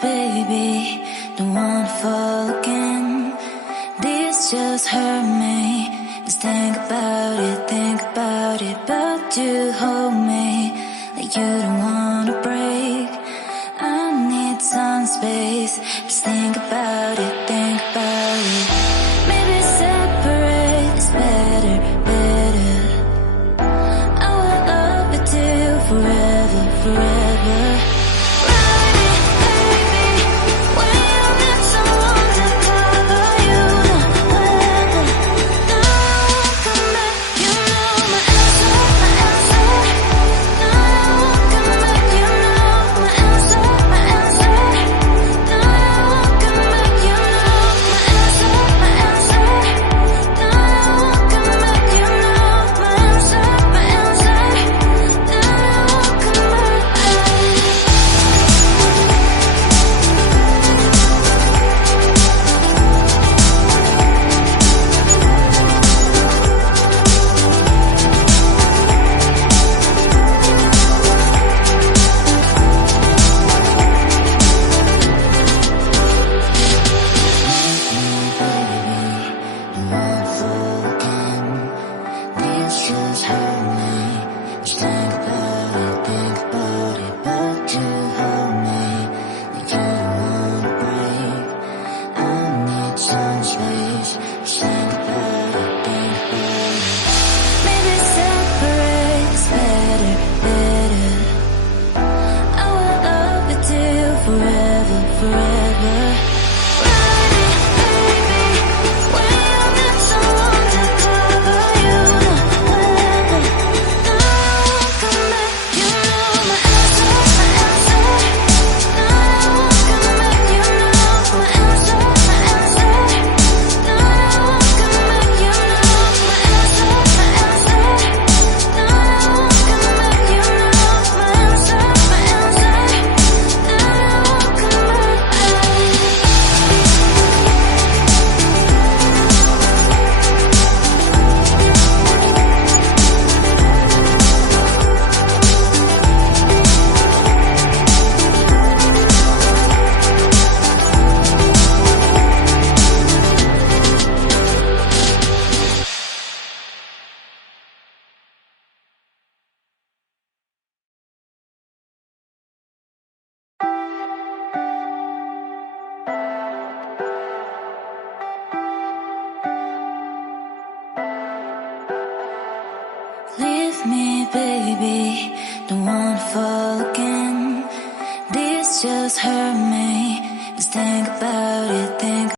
baby, don't wanna fall again. This just hurt me. Just think about it, but you hold me like you don't wanna break. I need some space. Just think about it, Maybe separate is better, I will love you till forever. Leave me, baby, don't wanna fall again. This just hurt me. Just think about it,